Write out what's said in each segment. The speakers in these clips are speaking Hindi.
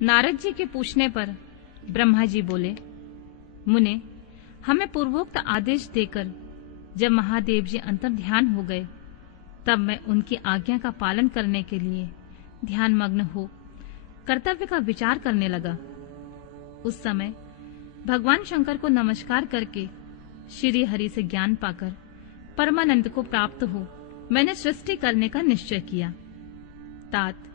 नारद जी के पूछने पर ब्रह्मा जी बोले, मुने, हमें पूर्वोक्त आदेश देकर जब महादेव जी अंतर ध्यान हो गए, तब मैं उनकी आज्ञा का पालन करने के लिए ध्यान मग्न हो कर्तव्य का विचार करने लगा। उस समय भगवान शंकर को नमस्कार करके श्री हरि से ज्ञान पाकर परमानंद को प्राप्त हो मैंने सृष्टि करने का निश्चय किया। तात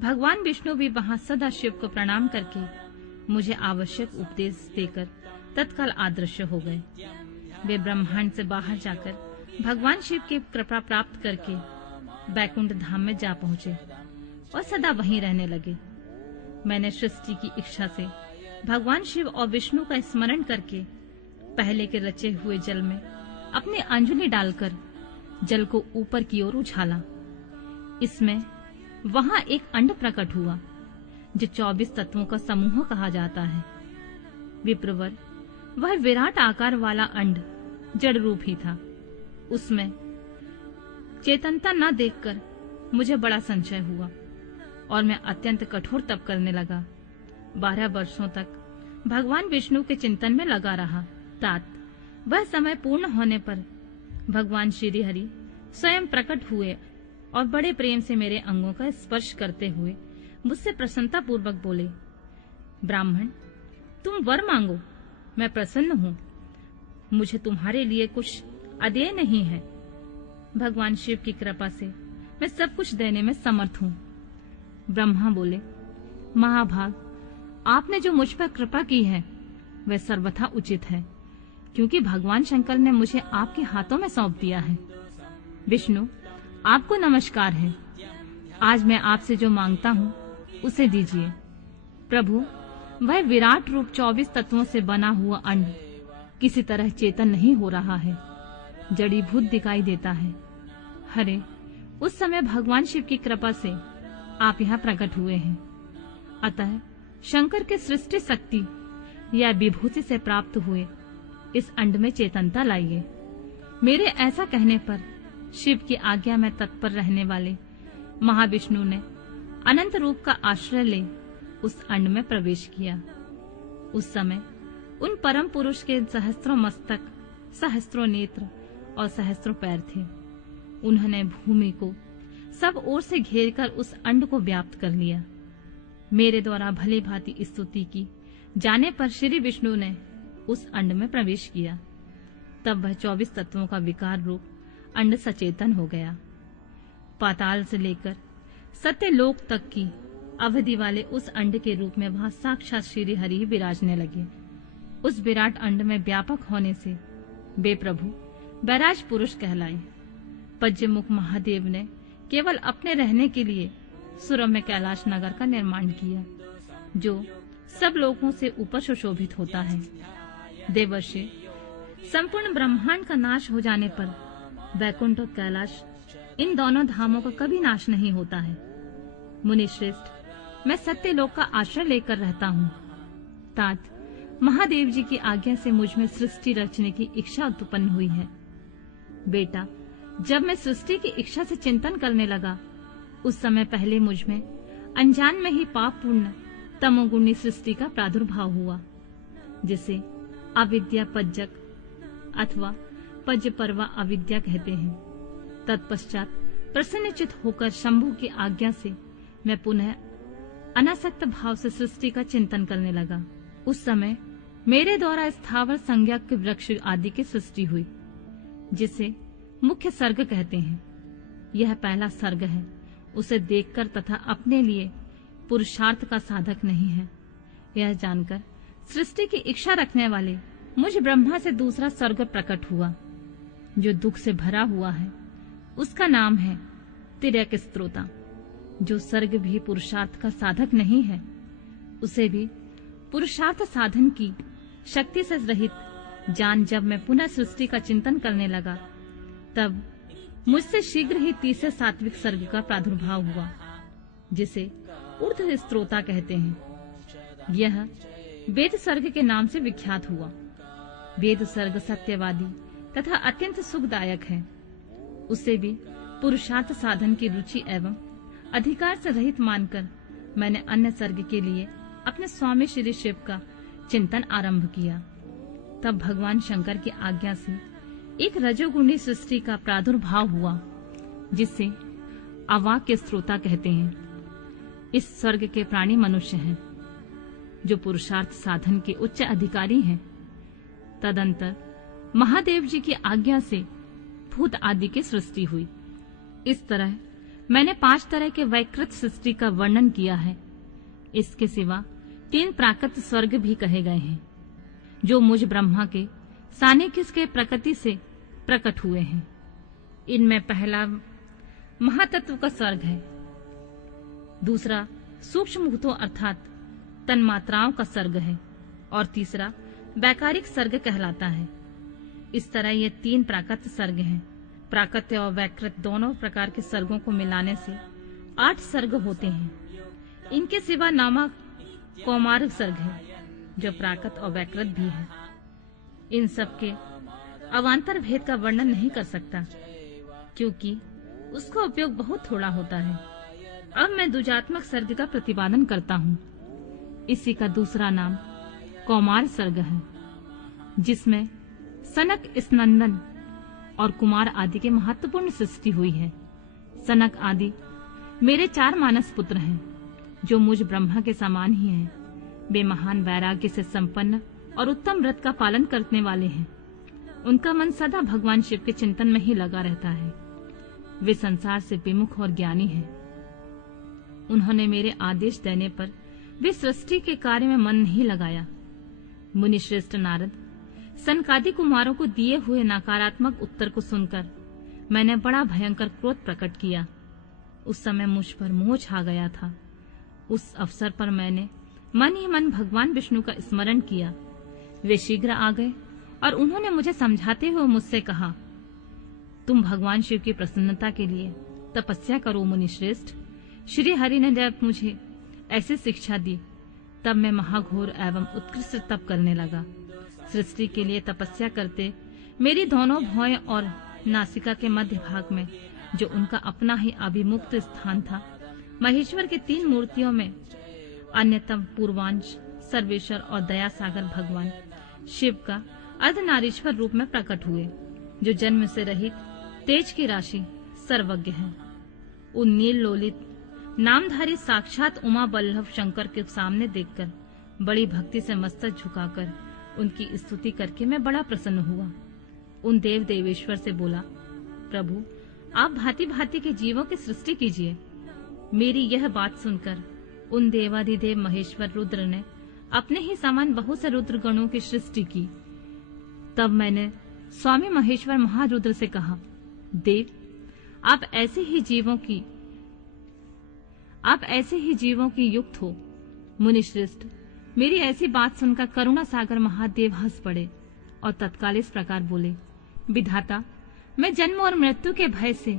भगवान विष्णु भी वहां सदा शिव को प्रणाम करके मुझे आवश्यक उपदेश देकर तत्काल अदृश्य हो गए। वे ब्रह्मांड से बाहर जाकर भगवान शिव की कृपा प्राप्त करके बैकुंठ धाम में जा पहुंचे और सदा वहीं रहने लगे। मैंने सृष्टि की इच्छा से भगवान शिव और विष्णु का स्मरण करके पहले के रचे हुए जल में अपनी अंजलि डालकर जल को ऊपर की ओर उछाला। इसमें वहां एक अंड प्रकट हुआ जो 24 तत्वों का समूह कहा जाता है। विप्रवर, वह विराट आकार वाला अंड जड़ रूप ही था। उसमें चेतनता न देखकर मुझे बड़ा संशय हुआ और मैं अत्यंत कठोर तप करने लगा। 12 वर्षों तक भगवान विष्णु के चिंतन में लगा रहा। तात वह समय पूर्ण होने पर भगवान श्री हरि स्वयं प्रकट हुए और बड़े प्रेम से मेरे अंगों का स्पर्श करते हुए मुझसे प्रसन्नता पूर्वक बोले, ब्राह्मण, तुम वर मांगो, मैं प्रसन्न हूँ। मुझे तुम्हारे लिए कुछ अदेय नहीं है। भगवान शिव की कृपा से मैं सब कुछ देने में समर्थ हूँ। ब्रह्मा बोले, महाभाग, आपने जो मुझ पर कृपा की है वह सर्वथा उचित है, क्योंकि भगवान शंकर ने मुझे आपके हाथों में सौंप दिया है। विष्णु, आपको नमस्कार है। आज मैं आपसे जो मांगता हूँ उसे दीजिए। प्रभु, वह विराट रूप 24 तत्वों से बना हुआ अंड किसी तरह चेतन नहीं हो रहा है, जड़ीभूत दिखाई देता है। हरे, उस समय भगवान शिव की कृपा से आप यहाँ प्रकट हुए हैं। अतः शंकर के सृष्टि शक्ति या विभूति से प्राप्त हुए इस अंड में चेतनता लाइए। मेरे ऐसा कहने पर शिव की आज्ञा में तत्पर रहने वाले महाविष्णु ने अनंत रूप का आश्रय ले उस अंड में प्रवेश किया। उस समय उन परम पुरुष के सहस्त्रों मस्तक, सहस्त्रों नेत्र और सहस्त्रों पैर थे। उन्होंने भूमि को सब ओर से घेरकर उस अंड को व्याप्त कर लिया। मेरे द्वारा भली भांति स्तुति की जाने पर श्री विष्णु ने उस अंड में प्रवेश किया। तब वह 24 तत्वों का विकार रूप अंड सचेतन हो गया। पाताल से लेकर सत्यलोक तक की अवधि वाले उस अंड के रूप में वहां साक्षात श्री हरि विराजने लगे। उस विराट अंड में व्यापक होने से वे प्रभु बैराज पुरुष कहलाए। पज्यमुख महादेव ने केवल अपने रहने के लिए सुरभ में कैलाश नगर का निर्माण किया, जो सब लोगों से ऊपर सुशोभित होता है। देवर्षि, संपूर्ण ब्रह्मांड का नाश हो जाने पर वैकुंठ और कैलाश, इन दोनों धामों का कभी नाश नहीं होता है। मुनि श्रेष्ठ, मैं सत्यलोक का आश्रय लेकर रहता हूँ। तात महादेव जी की आज्ञा से मुझ में सृष्टि रचने की इच्छा उत्पन्न हुई है। बेटा, जब मैं सृष्टि की इच्छा से चिंतन करने लगा, उस समय पहले मुझ में अनजान में ही पाप पूर्ण तमोगुणी सृष्टि का प्रादुर्भाव हुआ, जिसे अविद्या पज्जक अथवा पज्ज परवा अविद्या कहते हैं। तत्पश्चात प्रसन्नचित होकर शंभु की आज्ञा से मैं पुनः अनासक्त भाव से सृष्टि का चिंतन करने लगा। उस समय मेरे द्वारा स्थावर संज्ञक वृक्ष आदि की सृष्टि हुई, जिसे मुख्य सर्ग कहते हैं। यह पहला सर्ग है। उसे देखकर तथा अपने लिए पुरुषार्थ का साधक नहीं है, यह जानकर सृष्टि की इच्छा रखने वाले मुझ ब्रह्मा से दूसरा सर्ग प्रकट हुआ, जो दुख से भरा हुआ है। उसका नाम है तिर्यक स्त्रोता। जो सर्ग भी पुरुषार्थ का साधक नहीं है, उसे भी पुरुषार्थ साधन की शक्ति से रहित जान जब मैं पुनः सृष्टि का चिंतन करने लगा, तब मुझसे शीघ्र ही तीसरे सात्विक सर्ग का प्रादुर्भाव हुआ, जिसे ऊर्ध्व स्त्रोता कहते हैं। यह वेद सर्ग के नाम से विख्यात हुआ। वेद सर्ग सत्यवादी तथा अत्यंत सुखदायक है। उसे भी पुरुषार्थ साधन की रुचि एवं अधिकार से रहित मानकर मैंने अन्य सर्ग के लिए अपने स्वामी श्री शिव का चिंतन आरंभ किया। तब भगवान शंकर की आज्ञा से एक रजोगुणी सृष्टि का प्रादुर्भाव हुआ, जिसे अवाक्य श्रोता कहते हैं। इस स्वर्ग के प्राणी मनुष्य हैं, जो पुरुषार्थ साधन के उच्च अधिकारी हैं। तदंतर महादेव जी की आज्ञा से भूत आदि की सृष्टि हुई। इस तरह मैंने 5 तरह के वैकृत सृष्टि का वर्णन किया है। इसके सिवा 3 प्राकृत स्वर्ग भी कहे गए हैं, जो मुझ ब्रह्मा के सानिध्य के प्रकृति से प्रकट हुए हैं। इनमें पहला महातत्व का स्वर्ग है, दूसरा सूक्ष्म भूतों अर्थात तन्मात्राओं का स्वर्ग है, और तीसरा वैकारिक स्वर्ग कहलाता है। इस तरह ये 3 प्राकृत स्वर्ग हैं। प्राकृत और वैकृत दोनों प्रकार के स्वर्गों को मिलाने से 8 स्वर्ग होते हैं। इनके सिवा नामक कौमार स्वर्ग है, जो प्राकृत और वैकृत भी है। इन सब के अवान्तर भेद का वर्णन नहीं कर सकता, क्योंकि उसका उपयोग बहुत थोड़ा होता है। अब मैं द्विजात्मक स्वर्ग का प्रतिपादन करता हूँ। इसी का दूसरा नाम कौमार स्वर्ग है, जिसमें सनक, स्नंदन और कुमार आदि के महत्वपूर्ण सृष्टि हुई है। सनक आदि मेरे 4 मानस पुत्र हैं, जो मुझ ब्रह्मा के समान ही हैं। वे महान वैराग्य से संपन्न और उत्तम व्रत का पालन करने वाले हैं। उनका मन सदा भगवान शिव के चिंतन में ही लगा रहता है। वे संसार से विमुख और ज्ञानी हैं। उन्होंने मेरे आदेश देने पर वे सृष्टि के कार्य में मन नहीं लगाया। मुनि श्रेष्ठ नारद सनकादि कुमारों को दिए हुए नकारात्मक उत्तर को सुनकर मैंने बड़ा भयंकर क्रोध प्रकट किया। उस समय मुझ पर मोह छा गया था। उस अवसर पर मैंने मन ही मन भगवान विष्णु का स्मरण किया। वे शीघ्र आ गए और उन्होंने मुझे समझाते हुए मुझसे कहा, तुम भगवान शिव की प्रसन्नता के लिए तपस्या करो मुनि श्रेष्ठ। श्री हरि ने जब मुझे ऐसी शिक्षा दी, तब मैं महाघोर एवं उत्कृष्ट तप करने लगा। सृष्टि के लिए तपस्या करते मेरी दोनों भौएं और नासिका के मध्य भाग में, जो उनका अपना ही अभिमुक्त स्थान था, महेश्वर की 3 मूर्तियों में अन्यतम पूर्वांश, सर्वेश्वर और दया सागर भगवान शिव का अर्धनारीश्वर रूप में प्रकट हुए, जो जन्म से रहित तेज की राशि सर्वज्ञ है। उन नील लोलित नामधारी साक्षात उमा बल्लभ शंकर के सामने देखकर बड़ी भक्ति से मस्तक झुकाकर उनकी स्तुति करके मैं बड़ा प्रसन्न हुआ। उन देव देवेश्वर से बोला, प्रभु आप भांति भांति के जीवों की सृष्टि कीजिए। मेरी यह बात सुनकर उन देवाधिदेव महेश्वर रुद्र ने अपने ही समान बहुत से रुद्र गणों की सृष्टि की। तब मैंने स्वामी महेश्वर महारुद्र से कहा, देव आप ऐसे ही जीवों की युक्त हो। मुनि श्रेष्ठ मेरी ऐसी बात सुनकर करुणा सागर महादेव हंस पड़े और तत्काल इस प्रकार बोले, विधाता मैं जन्म और मृत्यु के भय से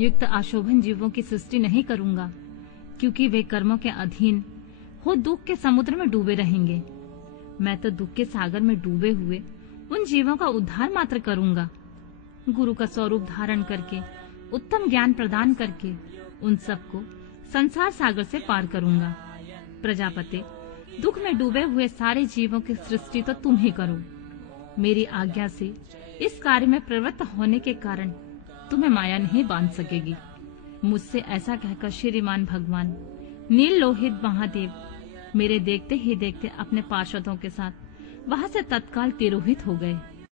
युक्त आशोभन जीवों की सृष्टि नहीं करूंगा, क्योंकि वे कर्मों के अधीन हो दुख के समुद्र में डूबे रहेंगे। मैं तो दुख के सागर में डूबे हुए उन जीवों का उद्धार मात्र करूंगा। गुरु का स्वरूप धारण करके उत्तम ज्ञान प्रदान करके उन सबको संसार सागर से पार करूंगा। प्रजापति दुख में डूबे हुए सारे जीवों की सृष्टि तो तुम ही करो। मेरी आज्ञा से इस कार्य में प्रवृत्त होने के कारण तुम्हें माया नहीं बांध सकेगी। मुझसे ऐसा कहकर श्रीमान भगवान नील लोहित महादेव मेरे देखते ही देखते अपने पार्षदों के साथ वहां से तत्काल तिरोहित हो गए।